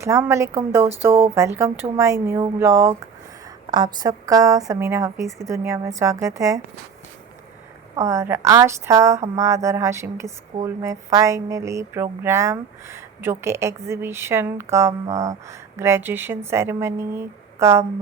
अस्सलाम वालेकुम दोस्तों, welcome to my new vlog. आप सबका समीना हफीज़ की दुनिया में स्वागत है। और आज था हमाद और हाशिम के स्कूल में फाइनली प्रोग्राम, जो कि एग्ज़िबिशन कम ग्रेजुएशन सेरेमनी कम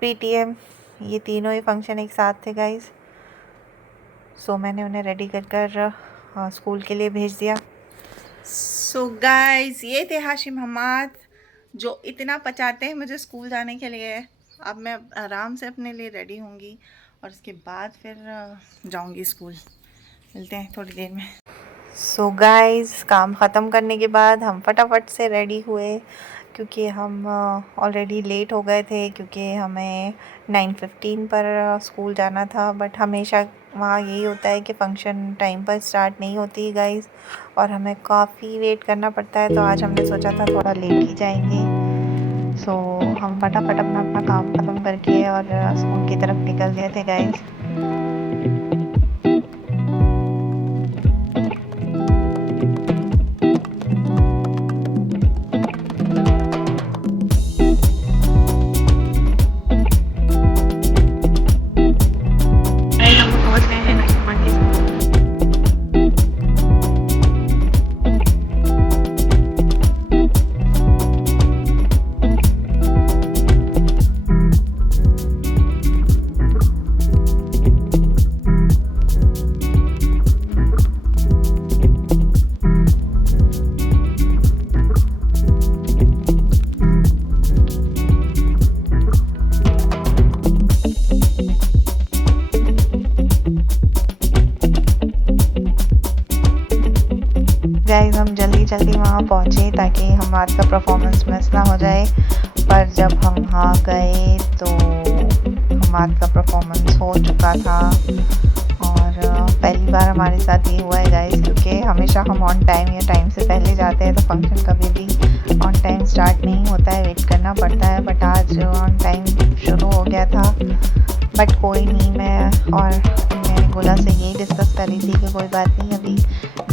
पीटीएम, ये तीनों ही फंक्शन एक साथ थे गाइस। सो मैंने उन्हें रेडी कर स्कूल के लिए भेज दिया। सो गाइस, ये थे हाशिम हमाद जो इतना पचाते हैं मुझे स्कूल जाने के लिए। अब मैं आराम से अपने लिए रेडी होंगी और उसके बाद फिर जाऊंगी स्कूल। मिलते हैं थोड़ी देर में। सो गाइस, काम ख़त्म करने के बाद हम फटाफट से रेडी हुए क्योंकि हम ऑलरेडी लेट हो गए थे, क्योंकि हमें 9:15 पर स्कूल जाना था। बट हमेशा वहाँ यही होता है कि फ़ंक्शन टाइम पर स्टार्ट नहीं होती गाइस, और हमें काफ़ी वेट करना पड़ता है। तो आज हमने सोचा था थोड़ा लेट ही जाएंगे। सो हम फटाफट अपना अपना काम ख़त्म करके और स्कूल की तरफ निकल गए थे गाइस। गाइस, हम जल्दी जल्दी वहाँ पहुँचे ताकि हमारा का परफॉर्मेंस मिस ना हो जाए। पर जब हम वहाँ गए तो हमारा का परफॉर्मेंस हो चुका था। और पहली बार हमारे साथ ये हुआ है गाइस, क्योंकि हमेशा हम ऑन टाइम या टाइम से पहले जाते हैं तो फंक्शन कभी भी ऑन टाइम स्टार्ट नहीं होता है, वेट करना पड़ता है। बट आज ऑन टाइम शुरू हो गया था। बट कोई नहीं, मैंने गोला से यही डिस्कस कर रही थी कि कोई बात नहीं, अभी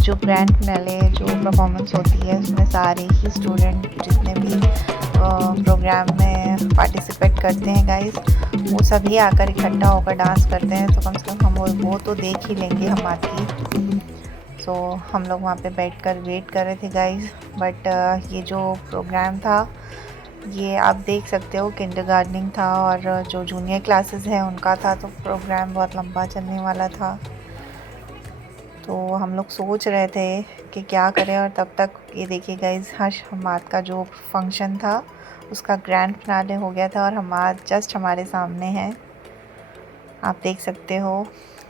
जो ग्रैंड फिनाले जो परफॉर्मेंस होती है उसमें सारे ही स्टूडेंट जितने भी प्रोग्राम में पार्टिसिपेट करते हैं गाइस, वो सभी आकर इकट्ठा होकर डांस करते हैं। तो कम से कम हम वो तो देख ही लेंगे हमारी। सो हम लोग वहाँ पे बैठकर वेट कर रहे थे गाइस। बट ये जो प्रोग्राम था ये आप देख सकते हो किंडरगार्टनिंग था, और जो जूनियर क्लासेस हैं उनका था। तो प्रोग्राम बहुत लंबा चलने वाला था। तो हम लोग सोच रहे थे कि क्या करें, और तब तक ये देखिए गाइस, हमाद का जो फंक्शन था उसका ग्रैंड फिनाले हो गया था और हमाद जस्ट हमारे सामने है, आप देख सकते हो।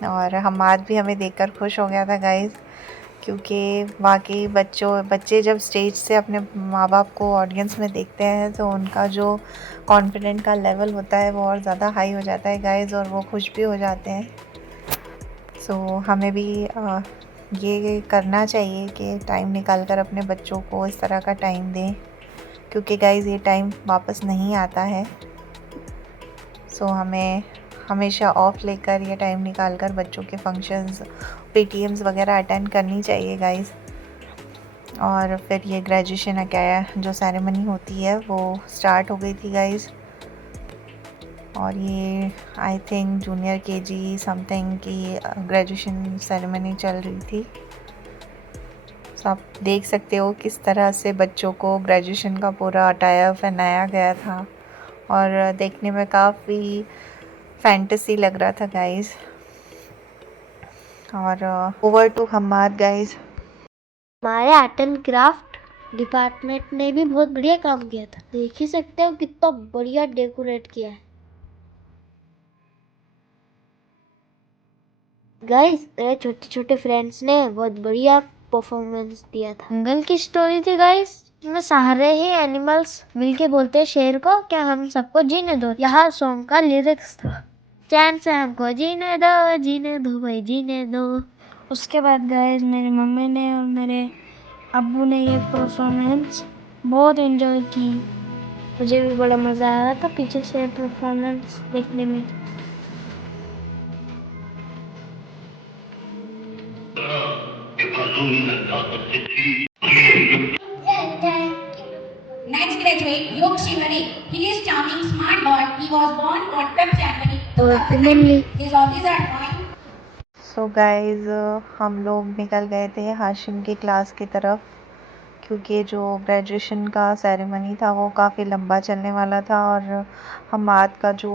और हमाद भी हमें देखकर खुश हो गया था गाइस, क्योंकि वाकई बच्चे जब स्टेज से अपने माँ बाप को ऑडियंस में देखते हैं तो उनका जो कॉन्फिडेंट का लेवल होता है वो और ज़्यादा हाई हो जाता है गाइस, और वो खुश भी हो जाते हैं। सो हमें भी ये करना चाहिए कि टाइम निकाल कर अपने बच्चों को इस तरह का टाइम दें, क्योंकि गाइस ये टाइम वापस नहीं आता है। सो हमें हमेशा ऑफ लेकर या टाइम निकाल कर बच्चों के फंक्शंस, पीटीएम्स वगैरह अटेंड करनी चाहिए गाइस। और फिर ये ग्रेजुएशन क्या जो सेरेमनी होती है वो स्टार्ट हो गई थी गाइस। और ये I think junior KG something की ग्रेजुएशन सेरेमनी चल रही थी। तो आप देख सकते हो किस तरह से बच्चों को ग्रेजुएशन का पूरा अटायर पहनाया गया था, और देखने में काफ़ी फैंटेसी लग रहा था गाइस। और ओवर टू हमाद गाइस। हमारे आर्ट एंड क्राफ्ट डिपार्टमेंट ने भी बहुत बढ़िया काम किया था। देख ही सकते हो कितना बढ़िया डेकोरेट किया है गाइस। मेरे छोटे छोटे फ्रेंड्स ने बहुत बढ़िया परफॉर्मेंस दिया था। जंगल की स्टोरी थी गाइस, इसमें सारे ही एनिमल्स मिलके बोलते हैं शेर को क्या हम सबको जीने दो। यहाँ सॉन्ग का लिरिक्स था, चैन से हमको जीने दो भाई जीने दो। उसके बाद गाइस मेरी मम्मी ने और मेरे अब्बू ने ये परफॉर्मेंस बहुत एंजॉय की। मुझे भी बड़ा मज़ा आ रहा था पीछे से परफॉर्मेंस देखने में। Shivani. He is charming, smart boy. He was born on 5th January तो 2020. His hobbies are drawing. So guys, हम लोग निकल गए थे हाशिम की क्लास की तरफ, क्योंकि जो ग्रेजुएशन का सेरेमनी था वो काफ़ी लंबा चलने वाला था और हमाद का जो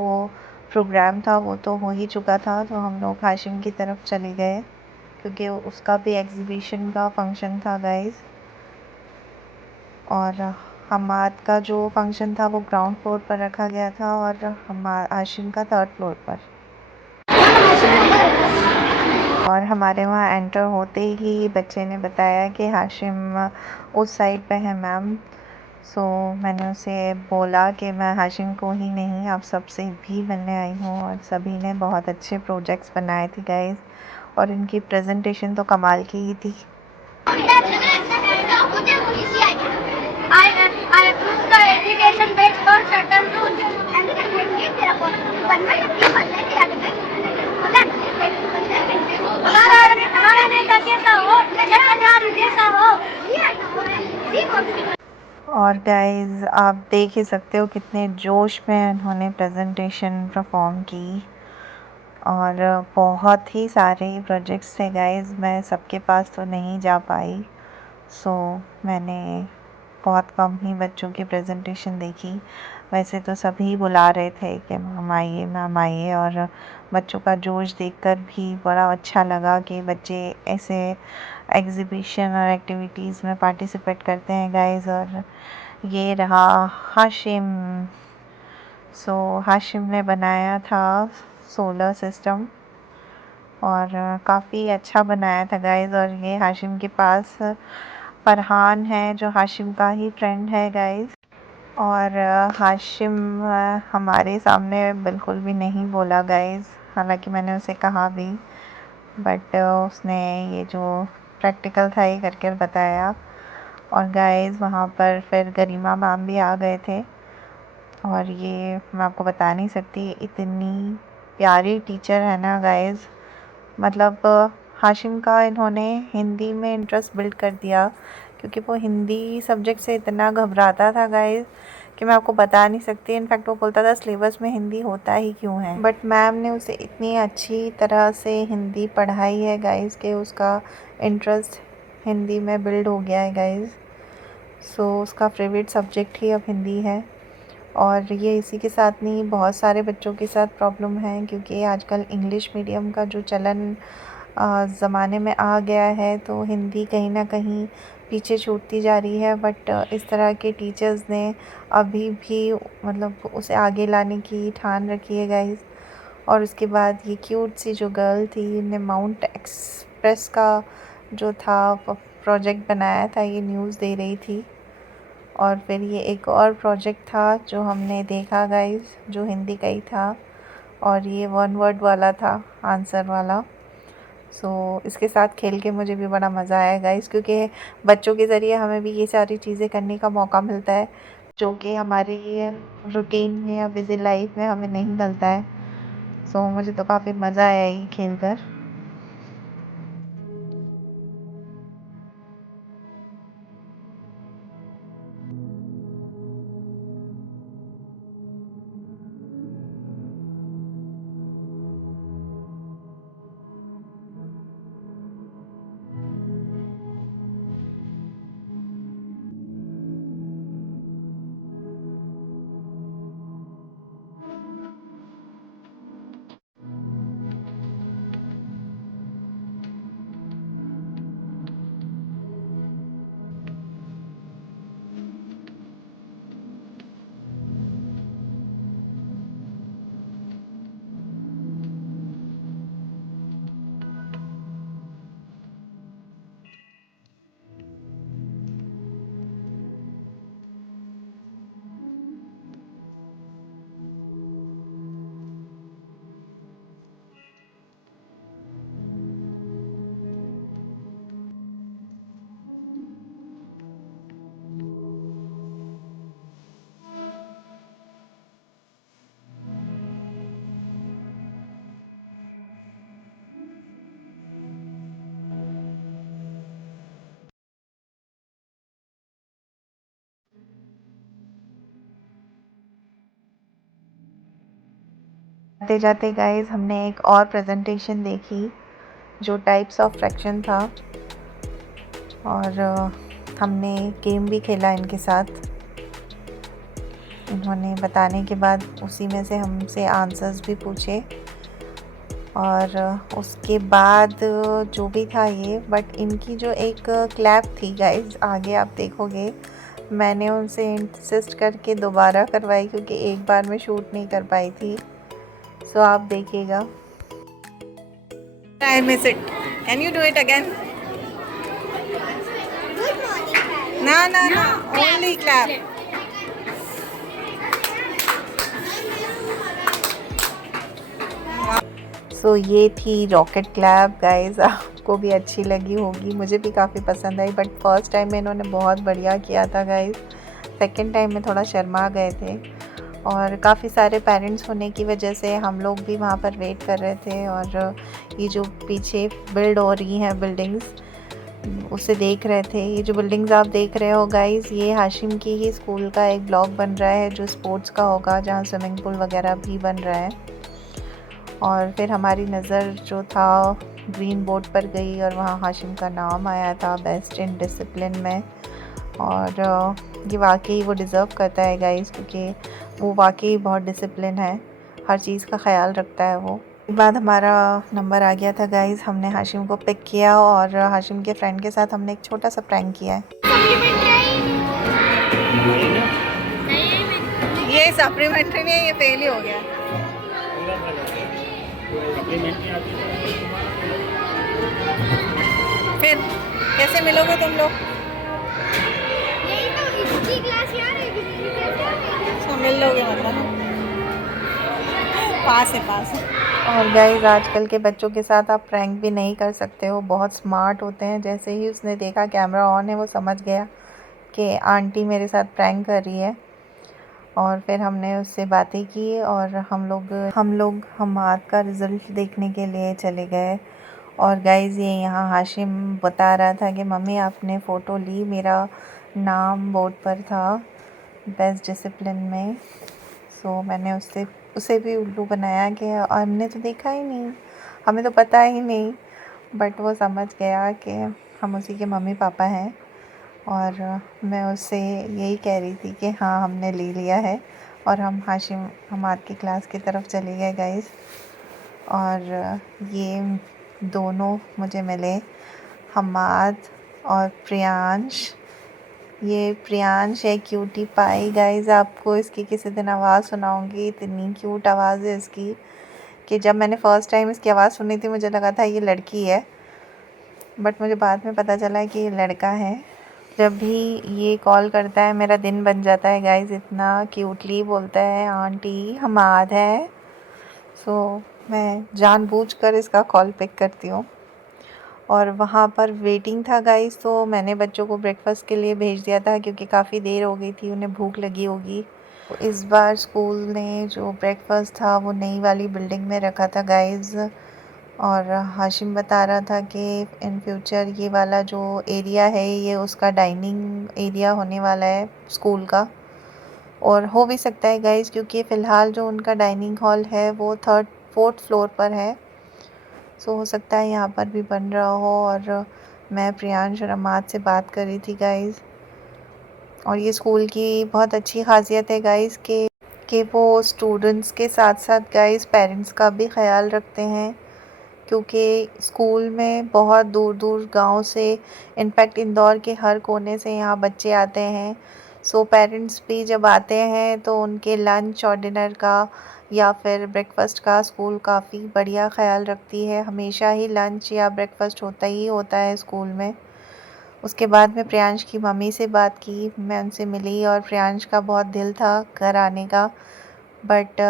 प्रोग्राम था वो तो हो ही चुका था। तो हम लोग हाशिम की तरफ चले गए क्योंकि उसका भी एग्ज़िबिशन का फंक्शन था गाइस। और हमाद का जो फंक्शन था वो ग्राउंड फ्लोर पर रखा गया था और हाशिम का 3rd फ्लोर पर। और हमारे वहाँ एंटर होते ही बच्चे ने बताया कि हाशिम उस साइड पे है मैम। सो मैंने उसे बोला कि मैं हाशिम को ही नहीं आप सबसे भी मिलने आई हूँ। और सभी ने बहुत अच्छे प्रोजेक्ट्स बनाए थे गाइस और इनकी प्रेजेंटेशन तो कमाल की ही थी। और गाइस आप देख ही सकते हो कितने जोश में उन्होंने प्रेजेंटेशन परफॉर्म की और बहुत ही सारे प्रोजेक्ट्स थे गाइस, मैं सबके पास तो नहीं जा पाई। सो मैंने बहुत कम ही बच्चों की प्रेजेंटेशन देखी। वैसे तो सभी बुला रहे थे कि मैम आइए और बच्चों का जोश देखकर भी बड़ा अच्छा लगा कि बच्चे ऐसे एग्ज़िबिशन और एक्टिविटीज़ में पार्टिसिपेट करते हैं गाइस। और ये रहा हाशिम। सो हाशिम ने बनाया था सोलर सिस्टम और काफ़ी अच्छा बनाया था गाइस। और ये हाशिम के पास फरहान है जो हाशिम का ही फ्रेंड है गाइस। और हाशिम हमारे सामने बिल्कुल भी नहीं बोला गाइस, हालांकि मैंने उसे कहा भी, बट उसने ये जो प्रैक्टिकल था ये करके बताया। और गाइस वहाँ पर फिर गरिमा मैम भी आ गए थे और ये मैं आपको बता नहीं सकती इतनी प्यारी टीचर है ना गाइस। मतलब हाशिम का इन्होंने हिंदी में इंटरेस्ट बिल्ड कर दिया, क्योंकि वो हिंदी सब्जेक्ट से इतना घबराता था गाइस कि मैं आपको बता नहीं सकती। इनफैक्ट वो बोलता था सिलेबस में हिंदी होता ही क्यों है, बट मैम ने उसे इतनी अच्छी तरह से हिंदी पढ़ाई है गाइस कि उसका इंटरेस्ट हिंदी में बिल्ड हो गया है गाइस। सो उसका फेवरेट सब्जेक्ट ही अब हिंदी है। और ये इसी के साथ नहीं बहुत सारे बच्चों के साथ प्रॉब्लम है, क्योंकि आजकल इंग्लिश मीडियम का जो चलन ज़माने में आ गया है तो हिंदी कहीं ना कहीं पीछे छूटती जा रही है। बट इस तरह के टीचर्स ने अभी भी मतलब उसे आगे लाने की ठान रखी है गाइस। और उसके बाद ये क्यूट सी जो गर्ल थी ने माउंट एक्सप्रेस का जो था प्रोजेक्ट बनाया था, ये न्यूज़ दे रही थी। और फिर ये एक और प्रोजेक्ट था जो हमने देखा गाइस जो हिंदी का ही था और ये 1 वर्ड वाला था, आंसर वाला। सो इसके साथ खेल के मुझे भी बड़ा मज़ा आया गाइस, क्योंकि बच्चों के ज़रिए हमें भी ये सारी चीज़ें करने का मौका मिलता है जो कि हमारे ये रूटीन में या बिज़ी लाइफ में हमें नहीं मिलता है। सो मुझे तो काफ़ी मज़ा आया ये खेल कर। जाते जाते गाइस हमने एक और प्रेजेंटेशन देखी जो टाइप्स ऑफ फ्रैक्शन था, और हमने गेम भी खेला इनके साथ। इन्होंने बताने के बाद उसी में से हमसे आंसर्स भी पूछे, और उसके बाद जो भी था ये, बट इनकी जो एक क्लैप थी गाइस, आगे आप देखोगे, मैंने उनसे इंसिस्ट करके दोबारा करवाई क्योंकि एक बार में शूट नहीं कर पाई थी। सो आप देखिएगा। I miss it. Can you do it again? No. Only clap. सो ये थी रॉकेट क्लैप गाइस। आपको भी अच्छी लगी होगी, मुझे भी काफ़ी पसंद आई, बट फर्स्ट टाइम में इन्होंने बहुत बढ़िया किया था गाइस। सेकंड टाइम में थोड़ा शर्मा गए थे, और काफ़ी सारे पेरेंट्स होने की वजह से हम लोग भी वहाँ पर वेट कर रहे थे, और ये जो पीछे बिल्ड हो रही हैं बिल्डिंग्स, उसे देख रहे थे। ये जो बिल्डिंग्स आप देख रहे हो गाइस, ये हाशिम की ही स्कूल का एक ब्लॉक बन रहा है जो स्पोर्ट्स का होगा, जहाँ स्विमिंग पूल वगैरह भी बन रहा है। और फिर हमारी नज़र जो था ग्रीन बोर्ड पर गई, और वहाँ हाशिम का नाम आया था बेस्ट इन डिसिप्लिन में। और ये वाकई वो डिज़र्व करता है गाइस, क्योंकि वो वाकई बहुत डिसिप्लिन है, हर चीज़ का ख्याल रखता है वो। उसके बाद हमारा नंबर आ गया था गाइस, हमने हाशिम को पिक किया, और हाशिम के फ्रेंड के साथ हमने एक छोटा सा प्रैंक किया है। ये सप्लीमेंट्री नहीं है, ये फेल ही हो गया। फिर कैसे मिलोगे तुम लोग? यही तो इसकी क्लास यार है, तो मिल लोगे मतलब, पास है। और गाइस आजकल के बच्चों के साथ आप प्रैंक भी नहीं कर सकते हो, बहुत स्मार्ट होते हैं। जैसे ही उसने देखा कैमरा ऑन है, वो समझ गया कि आंटी मेरे साथ प्रैंक कर रही है। और फिर हमने उससे बातें की, और हम लोग हमाद का रिज़ल्ट देखने के लिए चले गए। और गाइस ये यहाँ हाशिम बता रहा था कि मम्मी आपने फ़ोटो ली, मेरा नाम बोर्ड पर था बेस्ट डिसिप्लिन में। सो मैंने उसे भी उल्लू बनाया कि हमने तो देखा ही नहीं, हमें तो पता ही नहीं, बट वो समझ गया कि हम उसी के मम्मी पापा हैं। और मैं उससे यही कह रही थी कि हाँ हमने ले लिया है, और हम हाशिम हमाद की क्लास की तरफ चले गए गाइस। और ये दोनों मुझे मिले, हमाद और प्रियांश। ये प्रियांश है क्यूटी पाई गाइस, आपको इसकी किसी दिन आवाज़ सुनाऊंगी, इतनी क्यूट आवाज़ है इसकी कि जब मैंने फ़र्स्ट टाइम इसकी आवाज़ सुनी थी मुझे लगा था ये लड़की है, बट मुझे बाद में पता चला कि ये लड़का है। जब भी ये कॉल करता है मेरा दिन बन जाता है गाइस, इतना क्यूटली बोलता है आंटी हमाद है। सो मैं जानबूझकर इसका कॉल पिक करती हूँ। और वहाँ पर वेटिंग था गाइस, तो मैंने बच्चों को ब्रेकफास्ट के लिए भेज दिया था क्योंकि काफ़ी देर हो गई थी, उन्हें भूख लगी होगी। तो इस बार स्कूल ने जो ब्रेकफास्ट था वो नई वाली बिल्डिंग में रखा था गाइस। और हाशिम बता रहा था कि इन फ्यूचर ये वाला जो एरिया है ये उसका डाइनिंग एरिया होने वाला है स्कूल का, और हो भी सकता है गाइस क्योंकि फ़िलहाल जो उनका डाइनिंग हॉल है वो 4th फ्लोर पर है। सो हो सकता है यहाँ पर भी बन रहा हो। और मैं प्रियांश और अमाद से बात कर रही थी गाइस, और ये स्कूल की बहुत अच्छी ख़ासियत है गाइस कि वो स्टूडेंट्स के साथ साथ गाइस पेरेंट्स का भी ख्याल रखते हैं, क्योंकि स्कूल में बहुत दूर दूर गांव से, इनफैक्ट इंदौर के हर कोने से यहाँ बच्चे आते हैं। सो पेरेंट्स भी जब आते हैं तो उनके लंच और डिनर का या फिर ब्रेकफास्ट का स्कूल काफ़ी बढ़िया ख्याल रखती है। हमेशा ही लंच या ब्रेकफास्ट होता ही होता है स्कूल में। उसके बाद मैं प्रियांश की मम्मी से बात की, मैं उनसे मिली, और प्रियांश का बहुत दिल था घर आने का, बट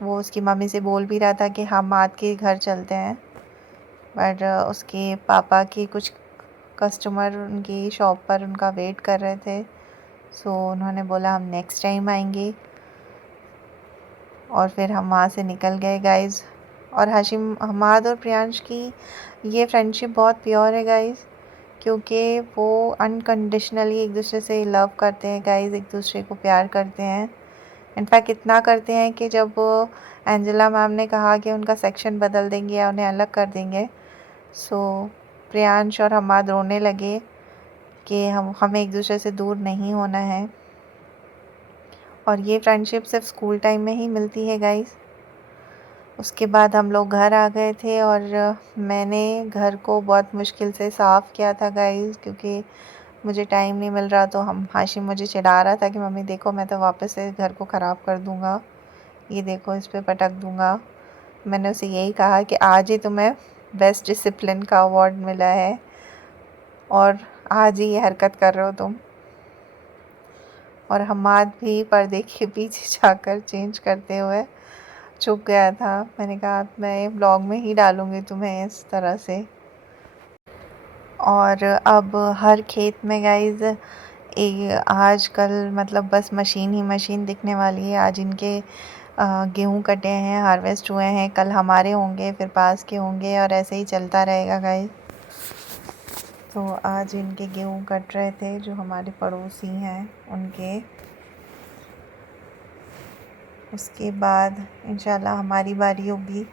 वो उसकी मम्मी से बोल भी रहा था कि हम आद के घर चलते हैं, बट उसके पापा के कुछ कस्टमर उनकी शॉप पर उनका वेट कर रहे थे। सो उन्होंने बोला हम नेक्स्ट टाइम आएंगे, और फिर हम वहाँ से निकल गए गाइस। और हाशिम हमाद और प्रियांश की ये फ्रेंडशिप बहुत प्योर है गाइस, क्योंकि वो अनकंडीशनली एक दूसरे से लव करते हैं गाइस, एक दूसरे को प्यार करते हैं। इनफैक्ट इतना करते हैं कि जब एंजेला मैम ने कहा कि उनका सेक्शन बदल देंगे या उन्हें अलग कर देंगे, सो प्रियांश और हमाद रोने लगे कि हमें एक दूसरे से दूर नहीं होना है। और ये फ्रेंडशिप सिर्फ स्कूल टाइम में ही मिलती है गाइस। उसके बाद हम लोग घर आ गए थे और मैंने घर को बहुत मुश्किल से साफ़ किया था गाइस, क्योंकि मुझे टाइम नहीं मिल रहा। तो हाशिम मुझे चिढ़ा रहा था कि मम्मी देखो मैं तो वापस से घर को ख़राब कर दूँगा, ये देखो इस पे पटक दूँगा। मैंने उसे यही कहा कि आज ही तुम्हें बेस्ट डिसिप्लिन का अवार्ड मिला है और आज ही ये हरकत कर रहे हो तुम। और हमाद भी पर्दे के पीछे जाकर चेंज करते हुए छुप गया था। मैंने कहा मैं ब्लॉग में ही डालूँगी तुम्हें इस तरह से। और अब हर खेत में गाइज़ आज कल मतलब बस मशीन ही मशीन दिखने वाली है। आज इनके गेहूँ कटे हैं, हार्वेस्ट हुए हैं, कल हमारे होंगे, फिर पास के होंगे और ऐसे ही चलता रहेगा गाइज़। तो आज इनके गेहूँ कट रहे थे जो हमारे पड़ोसी हैं उनके। उसके बाद इंशाल्लाह हमारी बारी होगी।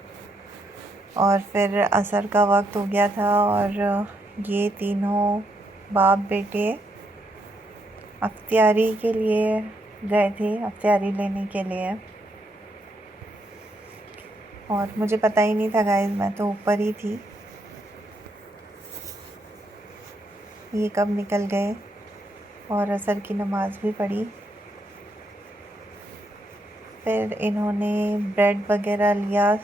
और फिर असर का वक्त हो गया था और ये तीनों बाप बेटे अफ्तारी के लिए गए थे, अफ्तारी लेने के लिए। और मुझे पता ही नहीं था गाइस, मैं तो ऊपर ही थी। ये कब निकल गए और असर की नमाज़ भी पढ़ी। फिर इन्होंने ब्रेड वगैरह लिया।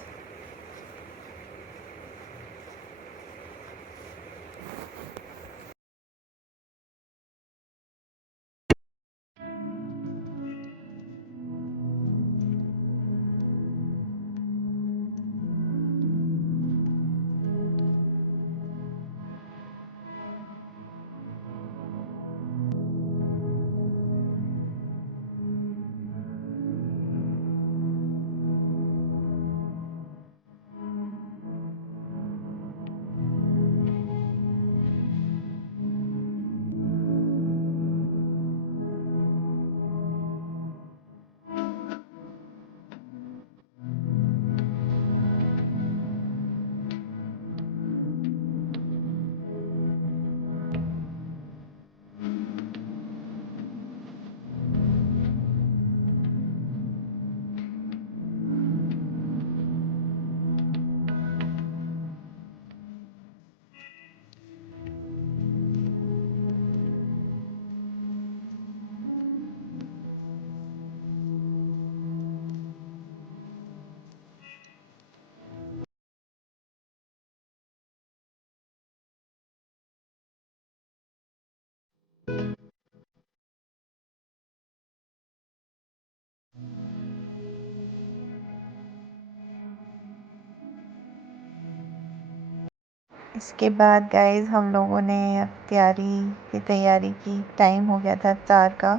इसके बाद गाइस हम लोगों ने अफ्तारी की तैयारी की। टाइम हो गया था इफ्तार का।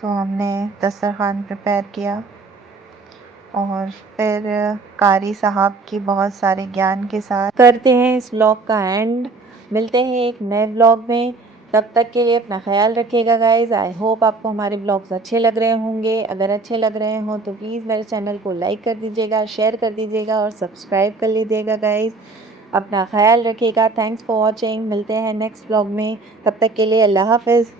सो हमने दस्तरखान प्रिपेयर किया और फिर कारी साहब की बहुत सारे ज्ञान के साथ करते हैं इस व्लॉग का एंड। मिलते हैं एक नए व्लॉग में, तब तक के लिए अपना ख्याल रखिएगा गाइस। आई होप आपको हमारे व्लॉग्स अच्छे लग रहे होंगे। अगर अच्छे लग रहे हों तो प्लीज़ मेरे चैनल को लाइक कर दीजिएगा, शेयर कर दीजिएगा और सब्सक्राइब कर लीजिएगा गाइस। अपना ख्याल रखिएगा। Thanks for watching. मिलते हैं नेक्स्ट व्लॉग में, तब तक के लिए अल्लाह हाफ़िज़।